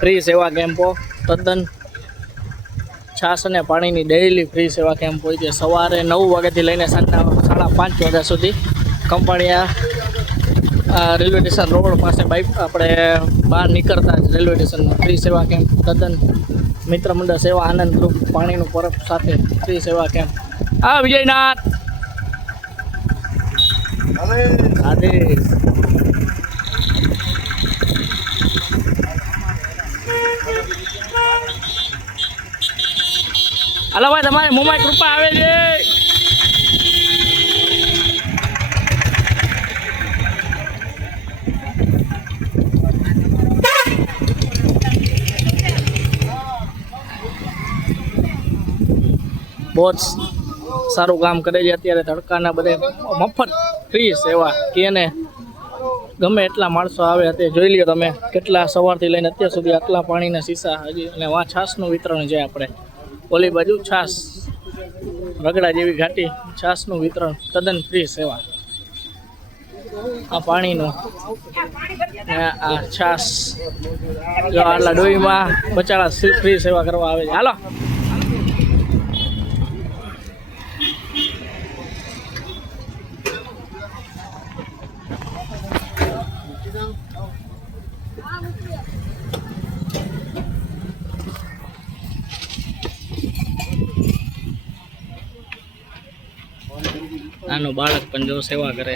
Free સેવા કેમ્પો તદ્દન છાસ અને પાણીની ડેઈલી ફ્રી સેવા કેમ્પ હોય છે. સવારે 9 વાગ્યાથી લઈને સાંજના 5:30 વાગ્યા સુધી કંપાળિયા રેલવે સ્ટેશન રોડ પાસે બાઇક આપણે બહાર નીકળતા જ રેલવે સ્ટેશનમાં ફ્રી સેવા કેમ્પ તદ્દન મિત્ર મંડળ સેવા આનંદ ગ્રુપ પાણીનું પરબ સાથે ફ્રી સેવા કેમ્પ. હા વિજયનાથ આદેશ. હાલો ભાઈ તમારે મોમાઈ કૃપા આવે છે. બહુ જ સારું કામ કરે છે. અત્યારે તડકાના બધે મફત ફ્રી સેવા કે ને ગમે એટલા માણસો આવે. અત્યારે જોઈ લ્યો તમે કેટલા સવારથી લઈને અત્યાર સુધી આટલા પાણીના શીશા હજી અને વાં છાસનું વિતરણ છે. આપણે ઓલી બાજુ છાસ રગડા જેવી ઘાટી છાસનું વિતરણ તદ્દન ફ્રી સેવા. આ પાણીનું ને આ છાસ જો આટલા ડોહીમાં બચારા ફ્રી સેવા કરવા આવે છે. હાલો નાનું બાળક પણ જો સેવા કરે.